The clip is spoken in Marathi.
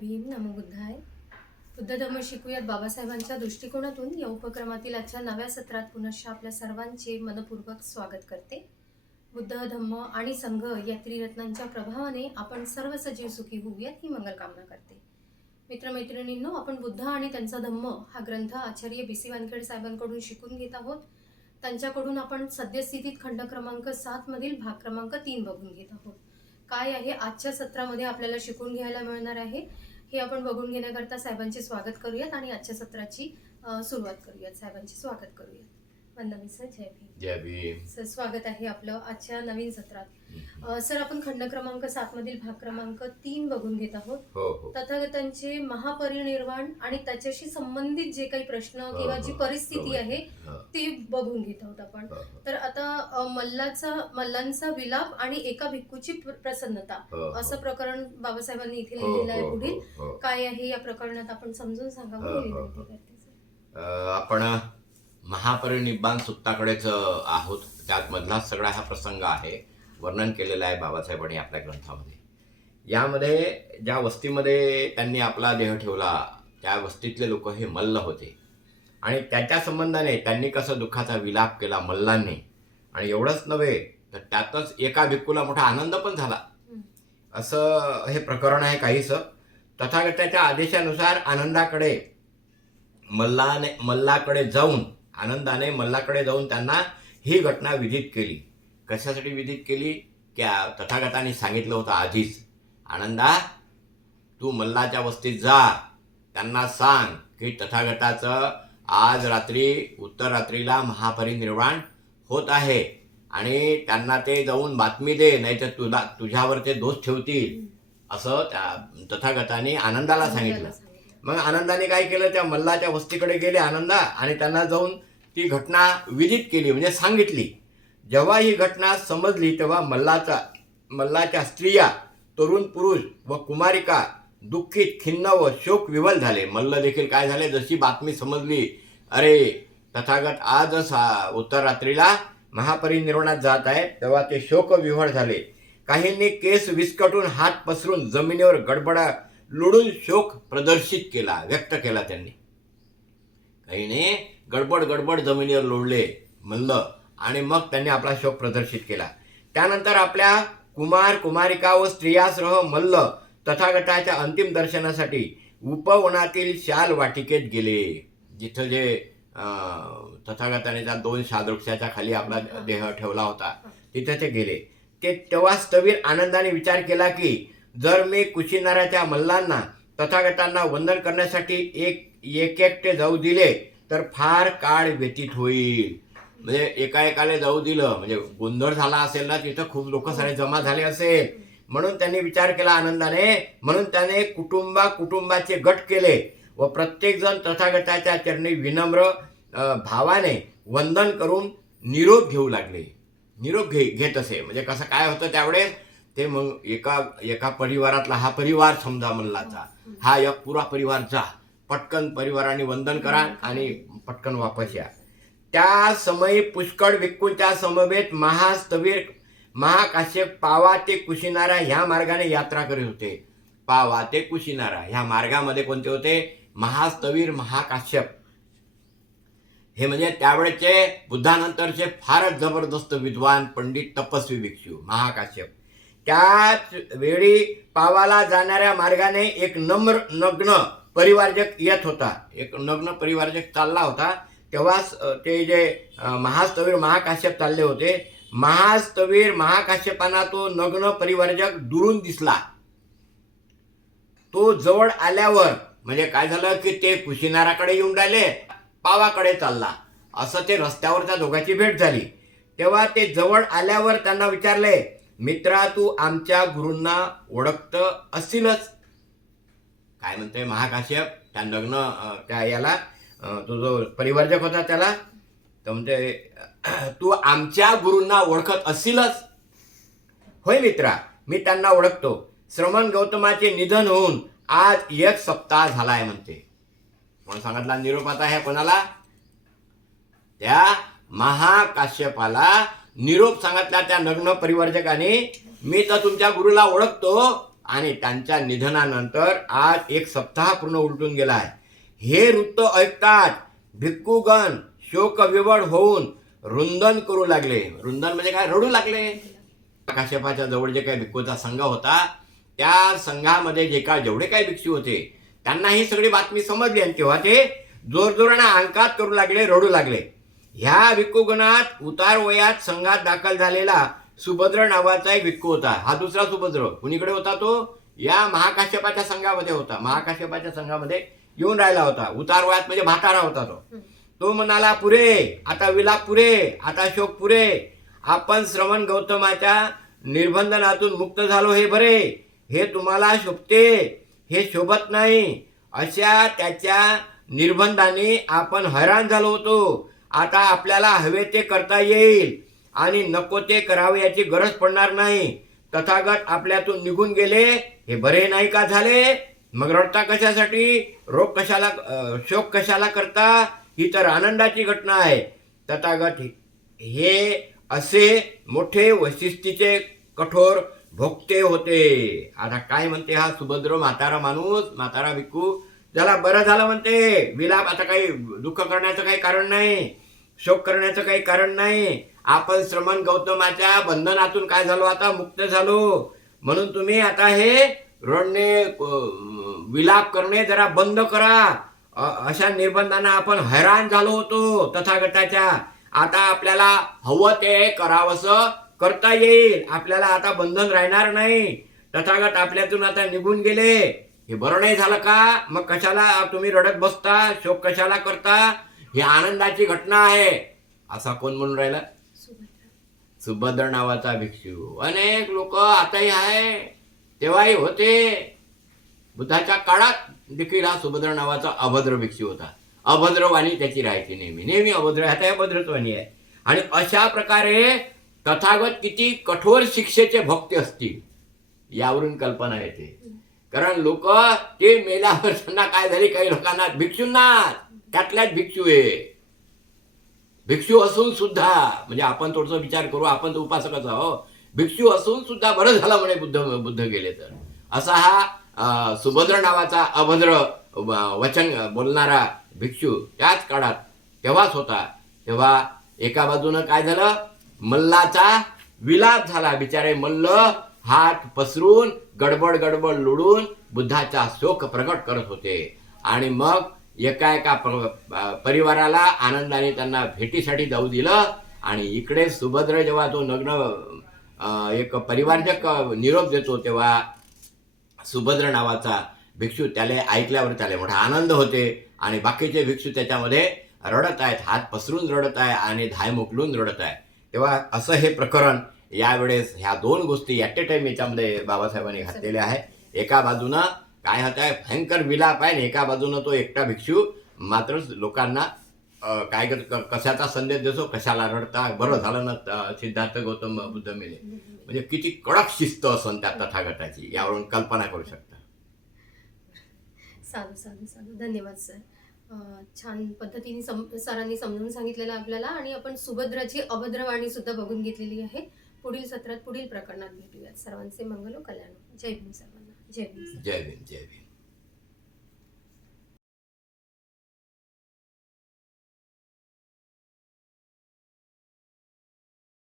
भीम नमो बुद्धाय. बुद्ध धर्म शिकूयात बाबासाहेबांच्या दृष्टिकोनातून. या उपक्रमातील आजच्या नव्या सत्रात पुनश्च आपल्या सर्वांचे मनपूर्वक स्वागत करते. बुद्ध धम्म आणि संघ या त्रिरत्नांच्या प्रभावाने आपण सर्व सजीव सुखी होऊयात ही मंगल कामना करते. मित्रमैत्रिणींनो आपण बुद्ध आणि त्यांचा धम्म हा ग्रंथ आचार्य बी सी वानखेड साहेबांकडून शिकून घेत आहोत. त्यांच्याकडून आपण सद्यस्थितीत खंड क्रमांक सात मधील भाग क्रमांक तीन बघून घेत आहोत. काय आहे आजच्या सत्रामध्ये आपल्याला शिकून घ्यायला मिळणार आहे? हे आपण बघून घेण्याकरता साहेबांचे स्वागत करूयात आणि आजच्या सत्राची सुरुवात करूयात. साहेबांचे स्वागत करूयात. जय भीम. सर स्वागत आहे आपलं आजच्या नवीन सत्रात. सर आपण खंड क्रमांक सात मधील भाग क्रमांक तीन बघून घेत आहोत. हो हो. तथागतांचे महापरिनिर्वाण आणि त्याच्याशी संबंधित जे काही प्रश्न हो, किंवा जी परिस्थिती. आहे ती बघून घेत आहोत आपण. तर आता मल्लाचा मल्लांचा विलाप आणि एका भिक्खूची प्र- प्रसन्नता असं. प्रकरण बाबासाहेबांनी इथे लिहिलेलं आहे पुढील. काय आहे या प्रकरणात आपण समजून. अं, आपण महापरिनिब्बान सुत्ताकडेच आहोत. त्यात मधलाच सगळा हा प्रसंग आहे. वर्णन केलेलं आहे बाबासाहेबांनी आपल्या ग्रंथामध्ये. यामध्ये ज्या वस्तीमध्ये त्यांनी आपला देह ठेवला त्या वस्तीतले लोक हे मल्ल होते. आणि त्याच्या संबंधाने त्यांनी कसं दुःखाचा विलाप केला मल्लांनी आणि एवढंच नव्हे तर त्यातच एका भिक्कूला मोठा आनंद पण झाला. असं हे प्रकरण आहे काहीसं. तथागताच्या आदेशानुसार आनंदाकडे मल्लाने मल्लाकडे जाऊन आनंदाने मल्लाकडे जाऊन त्यांना ही घटना विदित केली. कशासाठी विदित केली? की तथागताने सांगितलं होतं आधीच. आनंदा तू मल्लाच्या वस्तीत जा. त्यांना सांग की तथागताचं आज रात्री उत्तर रात्रीला महापरिनिर्वाण होत आहे आणि त्यांना ते जाऊन बातमी दे नाही तर तुला तुझ्यावर ते दोष ठेवतील. असं त्या तथागताने आनंदाला सांगितलं. मग आनंदाने काय केलं? त्या मल्लाच्या वस्तीकडे गेले आनंदा आणि त्यांना जाऊन ती घटना विदित केली म्हणजे सांगितली. जेव्हा ही घटना समजली तेव्हा मल्लाचा मल्लाच्या स्त्रिया तरुण पुरुष व कुमारिका दुःखित खिन्न व शोक विवल झाले. मल्ल देखील काय झाले? जशी बातमी समजली अरे तथागत आजच हा उत्तर रात्रीला महापरिनिर्वाणात जात आहे तेव्हा ते शोक विव्हळ झाले. काहींनी केस विस्कटून हात पसरून जमिनीवर गडबडा लुडून शोक प्रदर्शित केला व्यक्त केला त्यांनी. काहीने गडबड गडबड जमिनीवर लोळले मल्ल आणि मग त्यांनी आपला शोक प्रदर्शित केला. त्यानंतर आपल्या कुमार कुमारिका व स्त्रियासह मल्ल तथागताच्या अंतिम दर्शनासाठी उपवनातील शाल वाटिकेत गेले. जिथं जे तथागताने त्या दोन शादृक्षाच्या खाली आपला देह ठेवला होता तिथे ते गेले. ते तेव्हा स्थवीर आनंदाने विचार केला की जर मी कुशीनाराच्या मल्लांना तथागतांना वंदन करण्यासाठी एक एकटे जाऊ दिले तर फार काळ व्यतीत होईल. म्हणजे एका एकाला जाऊ दिलं. म्हणजे गोंधळ झाला असेल ना तिथं खूप लोक सारे जमा झाले असेल. म्हणून त्यांनी विचार केला आनंदाने. म्हणून त्याने कुटुंबा कुटुंबाचे गट केले व प्रत्येकजण तथागताच्या चरणी विनम्र भावाने वंदन करून निरोप घेऊ लागले. निरोप घे घेत असे. म्हणजे कसं काय होतं त्यावेळेस? ते मग एका एका परिवारातला हा परिवार समजा मल्लाचा हा एक पुरा परिवार जा. पटकन परिवाराने वंदन करा आणि पटकन वापस या. त्या समयी पुष्कळ भिक्खूंच्या समवेत महास्तवीर महाकाश्यप पावा ते कुशिनारा ह्या मार्गाने यात्रा करीत होते. पावा ते कुशिनारा ह्या मार्गामध्ये कोणते होते? महास्तवीर महाकाश्यप. हे म्हणजे त्यावेळेचे बुद्धानंतरचे फारच जबरदस्त विद्वान पंडित तपस्वी भिक्षू महाकाश्यप. त्याच वेळी पावाला जाणाऱ्या मार्गाने एक नम्र नग्न परिवारजक येत होता. एक नग्न परिवारजक चालला होता. तेव्हाच ते जे महास्तवीर महाकाश्यप चालले होते. महास्तवीर महाकाश्यपांना तो नग्न परिवारजक दुरून दिसला. तो जवळ आल्यावर म्हणजे काय झालं की ते कुशीनाराकडे येऊन राहिले पावाकडे चालला. असं ते रस्त्यावर त्या दोघांची भेट झाली. तेव्हा ते जवळ आल्यावर त्यांना विचारले मित्रा तू आमच्या गुरूंना ओळखत असतीलच काय म्हणते महाकाश्यप त्या लग्न त्या याला? तो जो परिवर्जक होता त्याला? तर म्हणते तू आमच्या गुरूंना ओळखत असशीलच. होय मित्रा मी त्यांना ओळखतो. श्रमण गौतमाचे निधन होऊन आज एक सप्ताह झालाय म्हणते. कोण सांगितला? निरोप आता ह्या कोणाला? त्या महाकाश्यपाला निरोप सांगितला त्या नग्न परिवर्जकाने. मी तर तुमच्या गुरुला ओळखतो. आणि त्यांच्या निधनानंतर आज एक सप्ताह पूर्ण उलटून गेला आहे. हे वृत्त ऐकतात भिक्खूगण शोकविवळ होऊन रुंदन करू लागले. रुंदन म्हणजे काय? रडू लागले. काश्यपाच्या जवळ जे काही भिक्खूचा संघ होता त्या संघामध्ये जे काय जेवढे काही भिक्षू होते त्यांना ही सगळी बातमी समजली आणि तेव्हा ते जोरजोराने अंकात करू लागले रडू लागले. ह्या भिक्खूगणात उतार वयात संघात दाखल झालेला सुभद्र नावाचा एक भिक्खू होता. हा दुसरा सुभद्र. कुणीकडे होता तो? या महाकाश्यपाच्या संघामध्ये होता. महाकाश्यपाच्या संघामध्ये येऊन राहिला होता. उतार वयात म्हणजे म्हातारा होता तो. तो म्हणाला पुरे आता विलाप पुरे आता शोक पुरे. आपण श्रवण गौतमाच्या निर्बंधनातून मुक्त झालो हे बरे. हे तुम्हाला शोभते. हे शोभत नाही. अशा त्याच्या निर्बंधाने आपण हैराण झालो होतो. आता आपल्याला हवे ते करता येईल. आणि नको ते करावे याची गरज पडणार नाही. तथागत आपल्यातून निघून गेले हे बरे नाही का झाले? मग रडता कशासाठी? रोग कशाला शोक कशाला करता? ही तर आनंदाची घटना आहे. तथागत हे- हे असे मोठे वैशिष्ट्यचे कठोर भोगते होते. आता काय म्हणते हा सुभद्र म्हातारा माणूस म्हातारा भिक्खू? त्याला बरं झालं म्हणते विलाप आता काही दुःख करण्याचं काही कारण नाही शोक करण्याचं काही कारण नाही. आपण श्रमण गौतमाच्या बंधनातून काय झालो? आता मुक्त झालो. म्हणून तुम्ही आता हे रडणे विलाप करणे जरा बंद करा. अशा निर्बंधांना आपण हैराण झालो होतो तथागताच्या. आता आपल्याला हवं ते करावंसं करता येईल. आपल्याला आता बंधन राहणार नाही. तथागत आपल्यातून आता निघून गेले. हे बरं नाही झालं का? मग कशाला तुम्ही रडत बसता? शोक कशाला करता? ही आनंदाची घटना आहे. असा कोण म्हणून राहिला? सुभद्र नावाचा भिक्षू. अनेक लोक आताही आहे. तेव्हाही होते. बुद्धाच्या काळात देखील हा सुभद्र नावाचा अभद्र भिक्षू होता. अभद्रवाणी त्याची राहायची नेहमी. नेहमी अभद्र आता अभद्रवाणी आहे. आणि अशा प्रकारे तथागत किती कठोर शिक्षेचे भक्ते असतील यावरून कल्पना येते. कारण लोक ते मेल्यावर त्यांना काय झाले? काही लोकांना भिक्षूंना त्यातल्याच भिक्षू आहे भिक्षू असून सुद्धा म्हणजे आपण थोडसा विचार करू आपण तर उपासकच आहो भिक्षू असून सुद्धा बरं झालं म्हणे बुद्ध बुद्ध गेले तर. असा हा सुभद्र नावाचा अभद्र वचन बोलणारा भिक्षू त्याच काळात तेव्हाच होता. तेव्हा एका बाजूनं काय झालं? मल्लाचा विलाप झाला. बिचारे मल्ल हात पसरून गडबड गडबड लुडून बुद्धाचा शोक प्रकट करत होते. आणि मग एका एका प- परिवाराला आनंदाने त्यांना भेटीसाठी जाऊ दिलं. आणि इकडे सुभद्र जेव्हा तो नग्न एक परिवारजक निरोप देतो तेव्हा सुभद्र नावाचा भिक्षू त्याला ऐकल्यावर त्याला मोठा आनंद होते. आणि बाकीचे भिक्षू त्याच्यामध्ये रडत आहेत. हात पसरून रडत आहे आणि धाय मोकलून रडत आहे. तेव्हा असं हे प्रकरण यावेळेस ह्या दोन गोष्टी ॲट ए टाईम याच्यामध्ये बाबासाहेबांनी घातलेल्या आहे एका बाजूनं काय होत आहे भयंकर विलाप आहे एका बाजूनं तो एकटा भिक्षू मात्र लोकांना काय क- कशाचा संदेश देतो कशाला रडता? बरं झालं ना सिद्धार्थ गौतम बुद्ध मेले. म्हणजे किती कडक शिस्त असन त्या तथागताची यावरून कल्पना करू शकता. साधू साधू साधू धन्यवाद सर छान पद्धतीने सम सरांनी समजून सांगितलेलं आपल्याला आणि आपण सुभद्राची अभद्रवाणी सुद्धा बघून घेतलेली आहे. पुढील सत्रात पुढील प्रकरणात भेटूयात. सर्वांचे मंगल हो, कल्याण हो. जय भीम सर्व जय भीम सर. जय भीम जय भीम